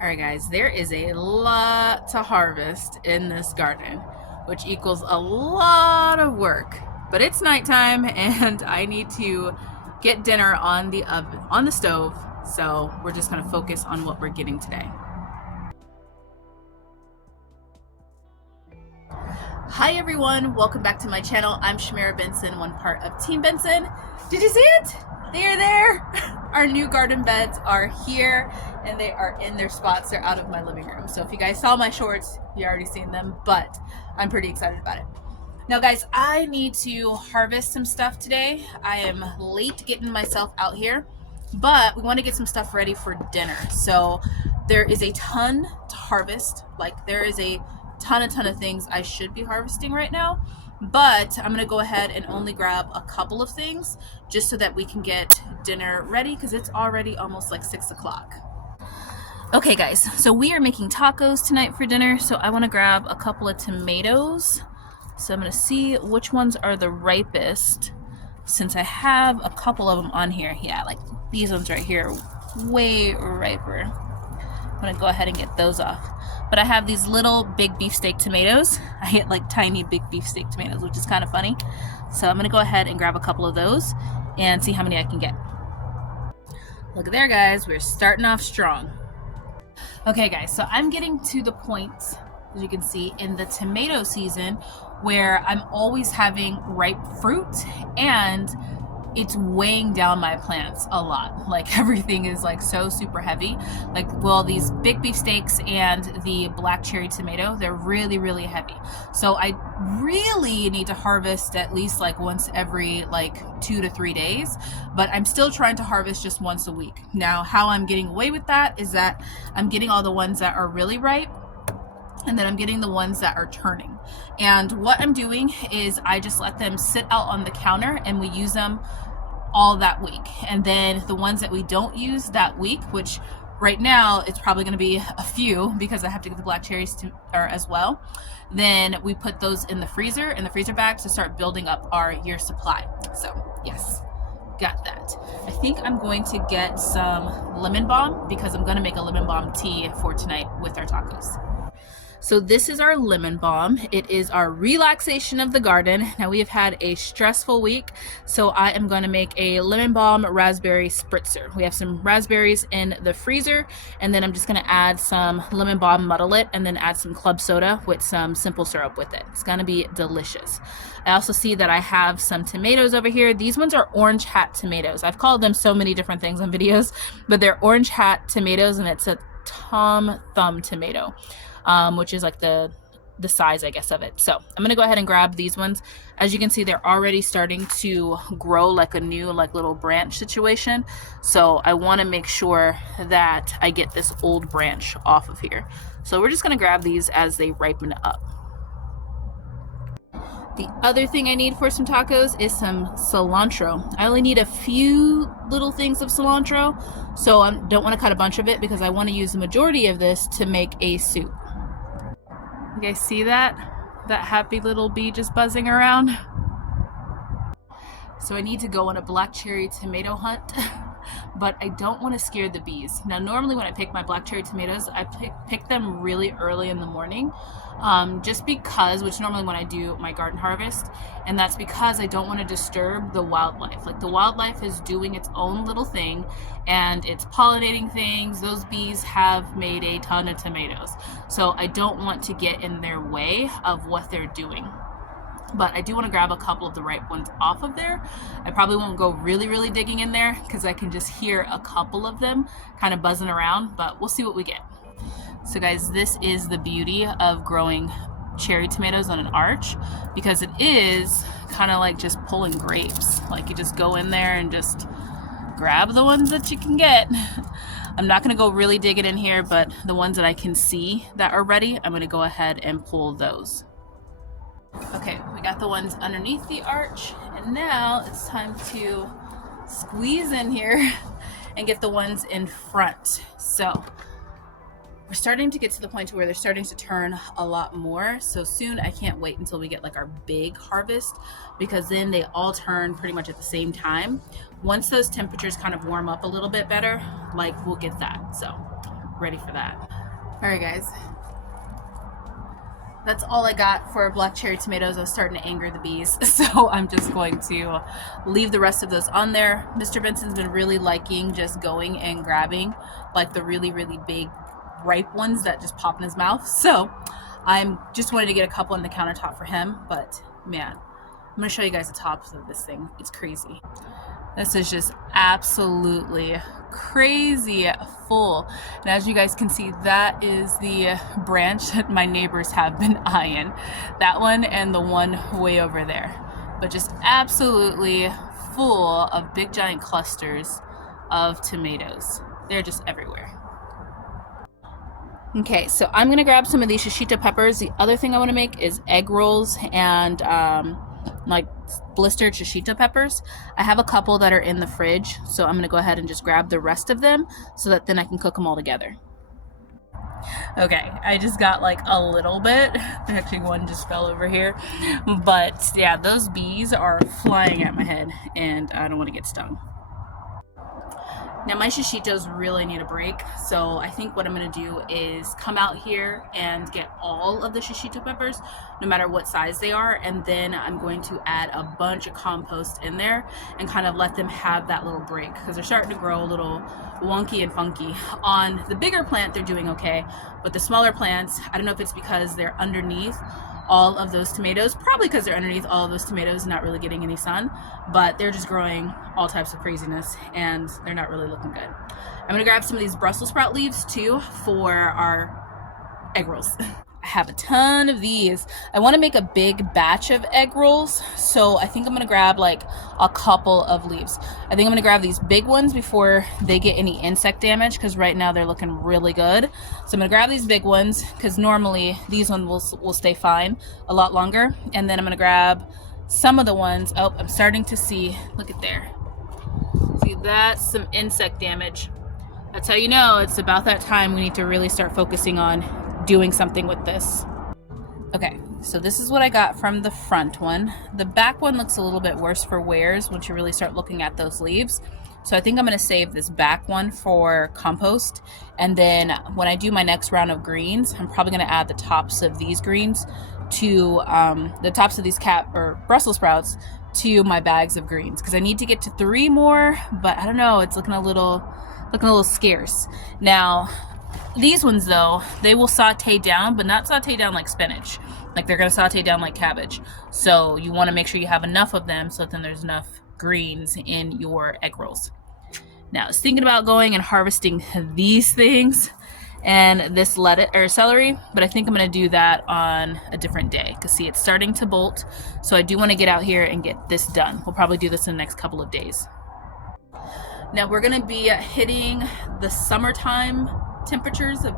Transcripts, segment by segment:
All right, guys, there is a lot to harvest in this garden, which equals a lot of work. But it's nighttime and I need to get dinner on the oven, on the stove. So we're just gonna focus on what we're getting today. Hi everyone, welcome back to my channel. I'm Shamira Benson, one part of Team Benson. Did you see it? They are there. Our new garden beds are here and they are in their spots. They're out of my living room. So if you guys saw my shorts, you already seen them, but I'm pretty excited about it. Now guys, I need to harvest some stuff today. I am late getting myself out here, but we want to get some stuff ready for dinner. So there is a ton to harvest. Like there is a ton of things I should be harvesting right now, but I'm gonna go ahead and only grab a couple of things just so that we can get dinner ready because it's already almost like 6 o'clock. Okay guys, so we are making tacos tonight for dinner, so I want to grab a couple of tomatoes. So I'm gonna see which ones are the ripest since I have a couple of them on here. Yeah, like these ones right here, way riper. I'm gonna go ahead and get those off. But I have these little big beefsteak tomatoes. I get like tiny big beefsteak tomatoes, which is kind of funny. So I'm gonna go ahead and grab a couple of those and see how many I can get. Look there guys, we're starting off strong. Okay guys, so I'm getting to the point, as you can see, in the tomato season where I'm always having ripe fruit and it's weighing down my plants a lot. Like everything is like so super heavy. Like, well, these big beefsteaks and the black cherry tomato, they're really heavy. So I really need to harvest at least like once every like 2 to 3 days, but I'm still trying to harvest just once a week. Now, how I'm getting away with that is that I'm getting all the ones that are really ripe, and then I'm getting the ones that are turning. And what I'm doing is I just let them sit out on the counter and we use them all that week. And then the ones that we don't use that week, which right now it's probably going to be a few because I have to get the black cherries as well, then we put those in the freezer bags to start building up our year supply. So yes, got that. I think I'm going to get some lemon balm because I'm going to make a lemon balm tea for tonight with our tacos. So this is our lemon balm. It is our relaxation of the garden. Now we have had a stressful week, so I am going to make a lemon balm raspberry spritzer. We have some raspberries in the freezer, and then I'm just going to add some lemon balm, muddle it, and then add some club soda with some simple syrup with it. It's going to be delicious. I also see that I have some tomatoes over here. These ones are orange hat tomatoes. I've called them so many different things in videos, but they're orange hat tomatoes, and it's a Tom Thumb tomato. Which is like the size, I guess, of it. So I'm gonna go ahead and grab these ones. As you can see, they're already starting to grow like a new like little branch situation. So I want to make sure that I get this old branch off of here. So we're just gonna grab these as they ripen up. The other thing I need for some tacos is some cilantro. I only need a few little things of cilantro, so I don't want to cut a bunch of it because I want to use the majority of this to make a soup. You guys see that? That happy little bee just buzzing around? So I need to go on a black cherry tomato hunt, but I don't want to scare the bees. Now, normally when I pick my black cherry tomatoes, I pick them really early in the morning, just because, which normally when I do my garden harvest, and that's because I don't want to disturb the wildlife. Like the wildlife is doing its own little thing and it's pollinating things. Those bees have made a ton of tomatoes. So I don't want to get in their way of what they're doing. But I do want to grab a couple of the ripe ones off of there. I probably won't go really digging in there because I can just hear a couple of them kind of buzzing around, but we'll see what we get. So guys, this is the beauty of growing cherry tomatoes on an arch, because it is kind of like just pulling grapes. Like you just go in there and just grab the ones that you can get. I'm not going to go really digging in here, but the ones that I can see that are ready, I'm going to go ahead and pull those. Okay, we got the ones underneath the arch, and now it's time to squeeze in here and get the ones in front. So we're starting to get to the point where they're starting to turn a lot more. So soon, I can't wait until we get like our big harvest, because then they all turn pretty much at the same time. Once those temperatures kind of warm up a little bit better, like we'll get that. So ready for that. All right, guys. That's all I got for black cherry tomatoes. I was starting to anger the bees, so I'm just going to leave the rest of those on there. Mr. Benson's been really liking just going and grabbing like the really, really big ripe ones that just pop in his mouth. So I'm just wanting to get a couple on the countertop for him, but man, I'm gonna show you guys the tops of this thing. It's crazy. This is just absolutely crazy full. And as you guys can see, that is the branch that my neighbors have been eyeing. That one and the one way over there. But just absolutely full of big giant clusters of tomatoes. They're just everywhere. Okay, so I'm gonna grab some of these shishito peppers. The other thing I wanna make is egg rolls and like blistered shishito peppers. I have a couple that are in the fridge, so I'm gonna go ahead and just grab the rest of them so that then I can cook them all together. Okay, I just got like a little bit. Actually, one just fell over here. But yeah, those bees are flying at my head and I don't want to get stung. Now my shishitos really need a break, so I think what I'm going to do is come out here and get all of the shishito peppers, no matter what size they are, and then I'm going to add a bunch of compost in there and kind of let them have that little break, because they're starting to grow a little wonky and funky. On the bigger plant, they're doing okay, but the smaller plants, I don't know if it's because they're underneath all of those tomatoes, probably because they're underneath all of those tomatoes, not really getting any sun, but they're just growing all types of craziness and they're not really looking good. I'm gonna grab some of these Brussels sprout leaves too for our egg rolls. I have a ton of these. I want to make a big batch of egg rolls, so I think I'm gonna grab like a couple of leaves. I think I'm gonna grab these big ones before they get any insect damage, because right now they're looking really good. So I'm gonna grab these big ones because normally these ones will stay fine a lot longer, and then I'm gonna grab some of the ones. Oh, I'm starting to see, look at there. See, that's some insect damage. That's how you know it's about that time we need to really start focusing on doing something with this. Okay, so this is what I got from the front one. The back one looks a little bit worse for wears once you really start looking at those leaves. So I think I'm gonna save this back one for compost. And then when I do my next round of greens, I'm probably gonna add the tops of these greens to the tops of these Brussels sprouts to my bags of greens, because I need to get to 3 more, but I don't know, it's looking a little scarce. Now, these ones though, they will saute down, but not saute down like spinach. Like they're gonna saute down like cabbage. So you wanna make sure you have enough of them so that then there's enough greens in your egg rolls. Now I was thinking about going and harvesting these things and this lettuce or celery, but I think I'm gonna do that on a different day, because see, it's starting to bolt. So I do wanna get out here and get this done. We'll probably do this in the next couple of days. Now we're gonna be hitting the summertime temperatures of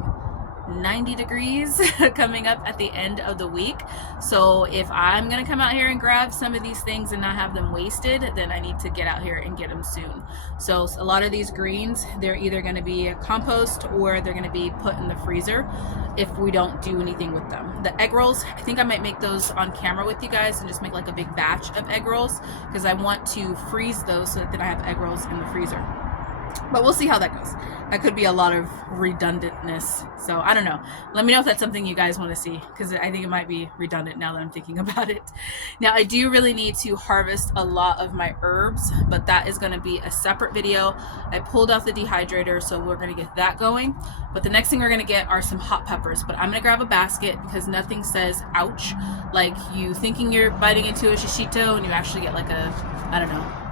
90 degrees coming up at the end of the week. So if I'm gonna come out here and grab some of these things and not have them wasted, then I need to get out here and get them soon. So a lot of these greens, they're either gonna be compost or they're gonna be put in the freezer if we don't do anything with them. The egg rolls, I think I might make those on camera with you guys and just make like a big batch of egg rolls, because I want to freeze those so that then I have egg rolls in the freezer. But we'll see how that goes. That could be a lot of redundantness. So I don't know. Let me know if that's something you guys want to see, because I think it might be redundant now that I'm thinking about it. Now I do really need to harvest a lot of my herbs, but that is going to be a separate video. I pulled off the dehydrator, so we're going to get that going. But the next thing we're going to get are some hot peppers. But I'm going to grab a basket, because nothing says ouch like you thinking you're biting into a shishito and you actually get like a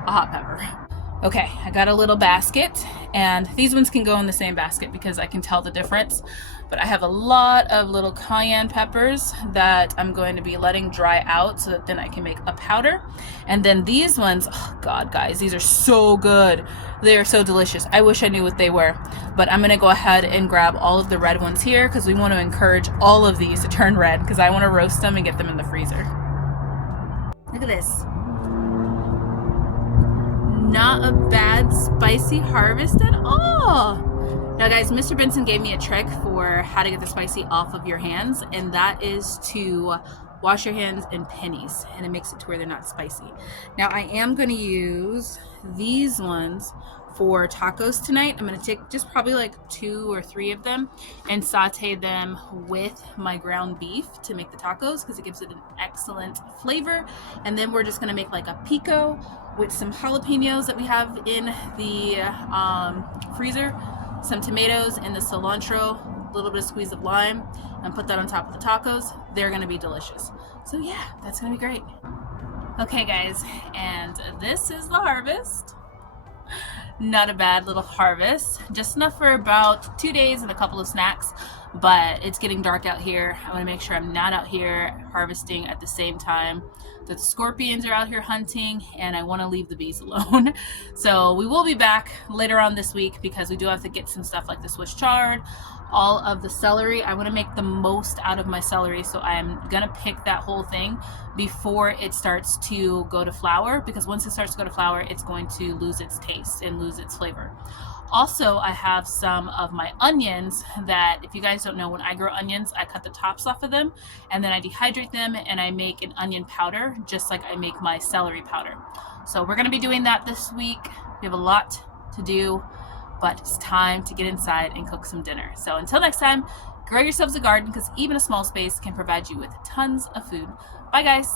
hot pepper. Okay, I got a little basket, and these ones can go in the same basket because I can tell the difference. But I have a lot of little cayenne peppers that I'm going to be letting dry out so that then I can make a powder. And then these ones, oh God, guys, these are so good. They are so delicious. I wish I knew what they were. But I'm gonna go ahead and grab all of the red ones here, because we want to encourage all of these to turn red, because I want to roast them and get them in the freezer. Look at this. Not a bad spicy harvest at all. Now guys, Mr. Benson gave me a trick for how to get the spicy off of your hands, and that is to wash your hands in pennies, and it makes it to where they're not spicy. Now I am going to use these ones for tacos tonight. I'm gonna take just probably like 2 or 3 of them and saute them with my ground beef to make the tacos because it gives it an excellent flavor. And then we're just gonna make like a pico with some jalapenos that we have in the freezer, some tomatoes and the cilantro, a little bit of squeeze of lime, and put that on top of the tacos. They're gonna be delicious. So yeah, that's gonna be great. Okay guys, and this is the harvest. Not a bad little harvest, just enough for about 2 days and a couple of snacks, but it's getting dark out here. I want to make sure I'm not out here harvesting at the same time that the scorpions are out here hunting, and I want to leave the bees alone. So we will be back later on this week because we do have to get some stuff like the Swiss chard, all of the celery. I want to make the most out of my celery, so I'm gonna pick that whole thing before it starts to go to flower, because once it starts to go to flower, it's going to lose its taste and lose its flavor. Also, I have some of my onions that, if you guys don't know, when I grow onions, I cut the tops off of them and then I dehydrate them and I make an onion powder, just like I make my celery powder. So we're gonna be doing that this week. We have a lot to do, but it's time to get inside and cook some dinner. So until next time, grow yourselves a garden, because even a small space can provide you with tons of food. Bye guys.